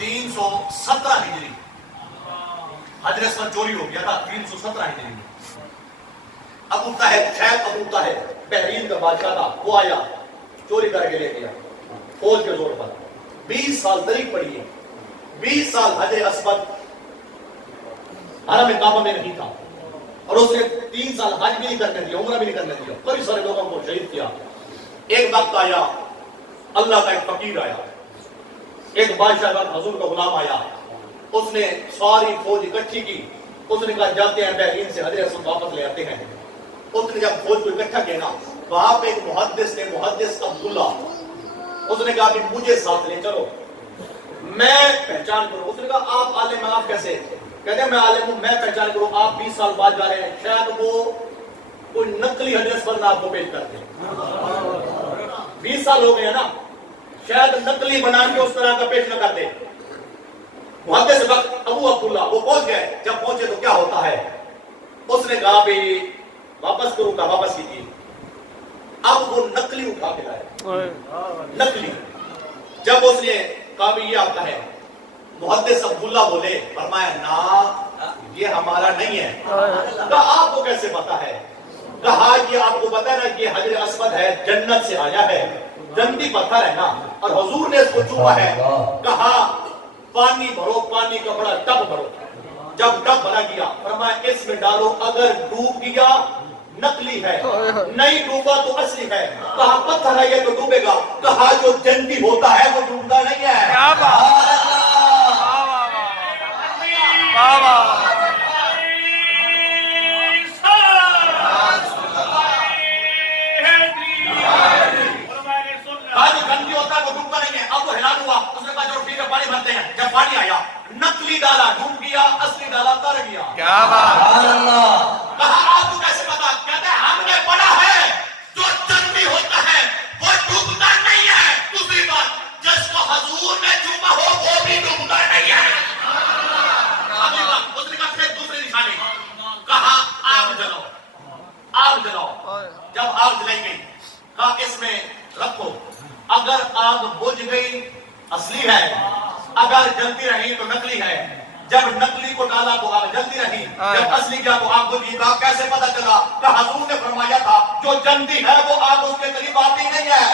317 ہجری حجر اسود چوری ہو گیا تھا 317 ہجری میں. ابو طاہر شیخ ابو طاہر بحرین کا بادشاہ تھا, وہ آیا چوری کر کے لے گیا فوج کے زور پر. 20 سال طریق پڑی ہے, 20 سال حجر اسود حرم کعبہ میں نہیں تھا, اور اس نے 3 سال حج بھی نہیں کرنے دیا, عمرہ بھی نہیں کرنے دیا, کئی سارے لوگوں کو شہید کیا. ایک وقت آیا اللہ کا ایک فقیر آیا, ایک بادشاہ کا حضور کا غلام آیا, اس نے ساری فوج اکٹھی کی. اس نے کہا جاتے ہیں بحرین سے حجر اسود واپس لے آتے ہیں. اس نے جب فوج کو اکٹھا کیا نا, وہاں پہ ایک محدث تھے, محدث عبداللہ. اس نے کہا کہ مجھے ساتھ لے چلو, میں پہچان کروں. اس نے کہا آپ عالم ہیں, آپ کیسے؟ کہتے ہیں میں عالم ہوں, میں پہچان کروں. آپ 20 سال بعد جا رہے ہیں, شاید وہ کوئی نقلی حجر اسود آپ کو پیش کر دیں. 20 سال ہو گئے ہیں نا, شاید نقلی بنا کے اس طرح کا پیش نہ کر دے. محدث وقت ابو عبداللہ وہ پہنچ گئے. جب پہنچے تو کیا ہوتا ہے, اس نے کہا بھی واپس کروں گا, واپس کیجیے. اب وہ نقلی اٹھا کے لائے, نقلی. جب اس نے کہا بھی یہ آتا ہے, محدث عبداللہ بولے, فرمایا نا یہ ہمارا نہیں ہے. کہا آپ کو کیسے پتا ہے؟ کہا یہ آپ کو پتا ہے نا کہ حجر اسود ہے, جنت سے آیا ہے, جنتی پتھر ہے نا, اور حضور نے اس کو چوما ہے. کہا پانی بھرو, پانی کا بڑا ٹب بھرو. جب ٹب بھرا گیا, فرمایا اس میں ڈالو, اگر ڈوب گیا نقلی ہے, نہیں ڈوبا تو اصلی ہے. کہا پتھر ہے یہ تو ڈوبے گا. کہا جو جنتی ہوتا ہے وہ ڈوبتا نہیں ہے. پانی بھرتے ہیں. جب پانی آیا, نقلی ڈالا ڈوب گیا, اصلی ڈالا تر گیا. کیا بات. کہا آپ کو کیسے پتا؟ کہتے ہیں ہم نے پڑھا ہے جو جنتی ہوتا ہے وہ ڈوبتا نہیں ہے. دوسری بات, جس کو حضور نے چوما ہو وہ بھی ڈوبتا نہیں ہے. اس نے کہا پھر دوسری نشانی, کہا آگ جلاؤ, آگ جلاؤ. جب آگ جلائی گئی, کہا اس میں رکھو, اگر آگ بجھ گئی اصلی ہے, اگر جلتی رہی تو نقلی ہے. جب نقلی کو ڈالا تو آگ جلتی رہی, جب اصلی کیا تو آگ بجھی. کہا کیسے پتا چلا؟ کہ حضور نے فرمایا تھا جو جنتی ہے وہ آگ اس کے قریب آتی نہیں ہے.